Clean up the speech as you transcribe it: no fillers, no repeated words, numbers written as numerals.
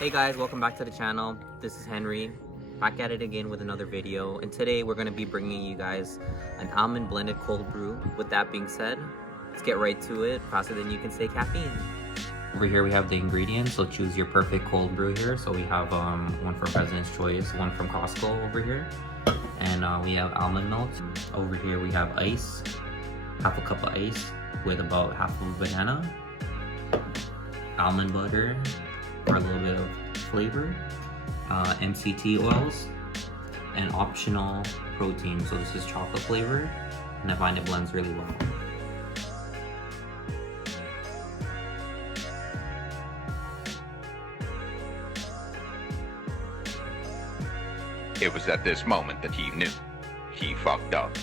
Hey guys, welcome back to the channel. This is Henry, back at it again with another video, and today we're going to be bringing you guys an almond blended cold brew. With that being said, let's get right to it, faster than you can say caffeine. Over here we have the ingredients, so choose your perfect cold brew here. So we have one from President's Choice, one from Costco over here, and we have almond milk. Over here we have ice, half a cup of ice with about half of a banana, almond butter for a little bit of flavor, MCT oils, and optional protein. So this is chocolate flavor, and I find it blends really well. It was at this moment that he knew he fucked up.